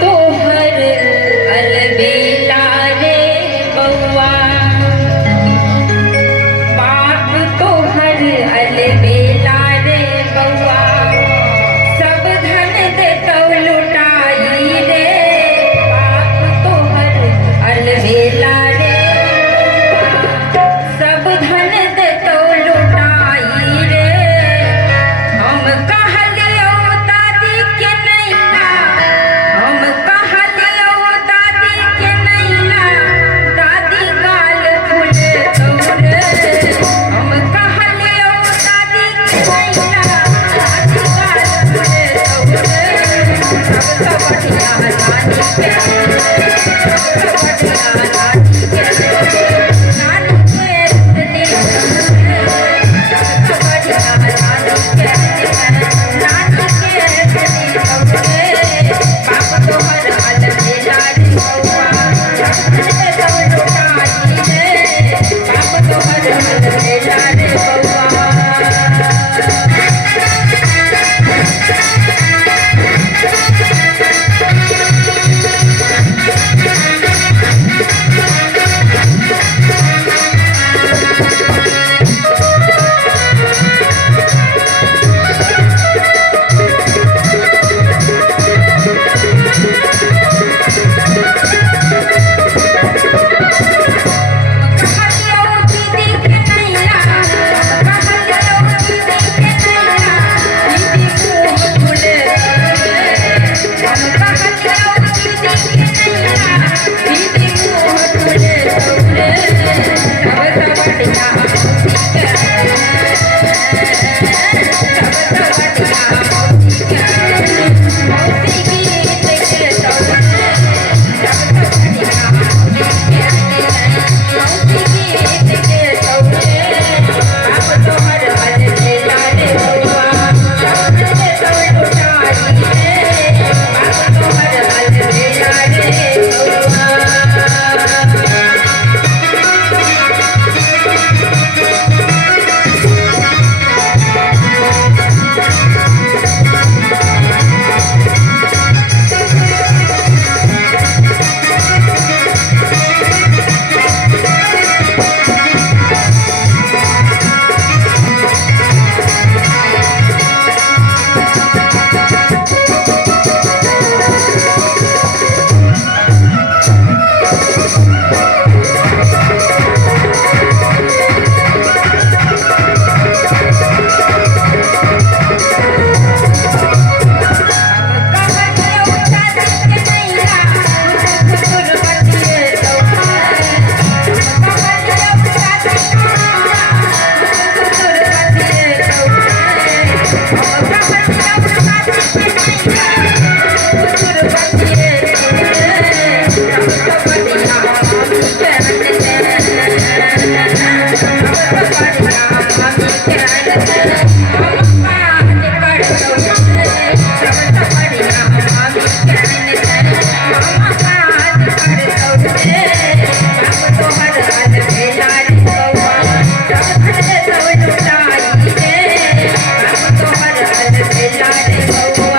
तोहर अलबेला रे बउआ, बाप तोहर अलबेला रे बउआ, सब धन देतौ लुटाई रे, बाप तोहर अलबेला रे बउआ, सब धन देतौ लुटाई रे। हम कहलियो दादी के नैना, हम कहलियो दादी के नैना, दादी गाल फूले तोरे। हम कहलियो दादी के नैना, दादी गाल फूले तोरे। सब तो बढ़िया नानी के, सब तो बढ़िया नानी के, नानी के इतनी तोरे। सब तो बढ़िया नानी के, नानी के इतनी तोरे। बाप तोहर अलबेला रे बउआ, धन देतौ लुटाई रे, बाप तोहर अलबेला रे बउआ। कहलियो दीदी के नैना, कहलियो दीदी के नैना, दीदी मुँह फूले तोरे। हम कहलियो दीदी के नैना, दीदी मुँह फूले तोरे। सब तो बढ़िया मौसी के, सब तो बढ़िया मौसी के, मौसी गीत के तोरे। सब तो बढ़िया मौसी के, मौसी गीत के तोरे। बाप तोहर अलबेला रे बउआ, सब देतौ लुटाई रे, बाप तोहर अलबेला रे बउआ। कहलियो दादी के नैना, खुसुर बतिए तोरे। कहलियो दादी के नैना, खुसुर बतिए तोरे। हम कहलियो दादी के नैना, खुसुर बतिए तोरे। सब तो बढ़िया मामी के, सब तो बढ़िया मामी के, हम काज करतौ रे। सब तो बढ़िया मामी के, हम काज करतौ रे। बाप तोहर अलबेला रे बउआ, सब धन देतौ लुटाई रे, बाप तोहर अलबेला रे बउआ।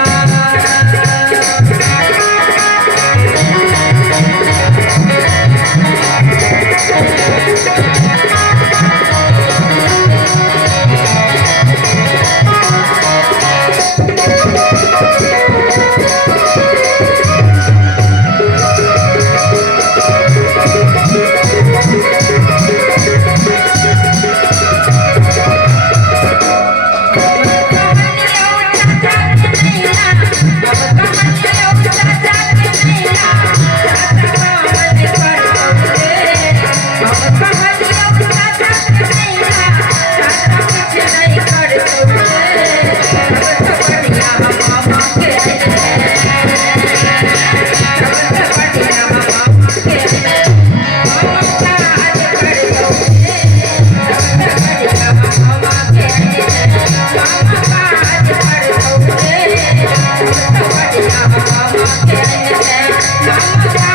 Mama,